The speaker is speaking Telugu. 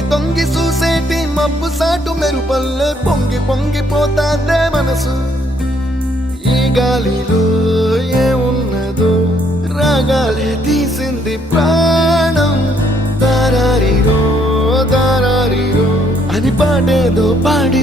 తొంగి తొంగి చూసేటి మబ్బు సాటు మెరుపల్లే పొంగి పొంగిపోతాదే మనసు. ఈ గాలిలో ఏమున్నదో రాగాలే తీసింది ప్రాణం. దారారిరో దారారిరో అని పాడేదో పాడి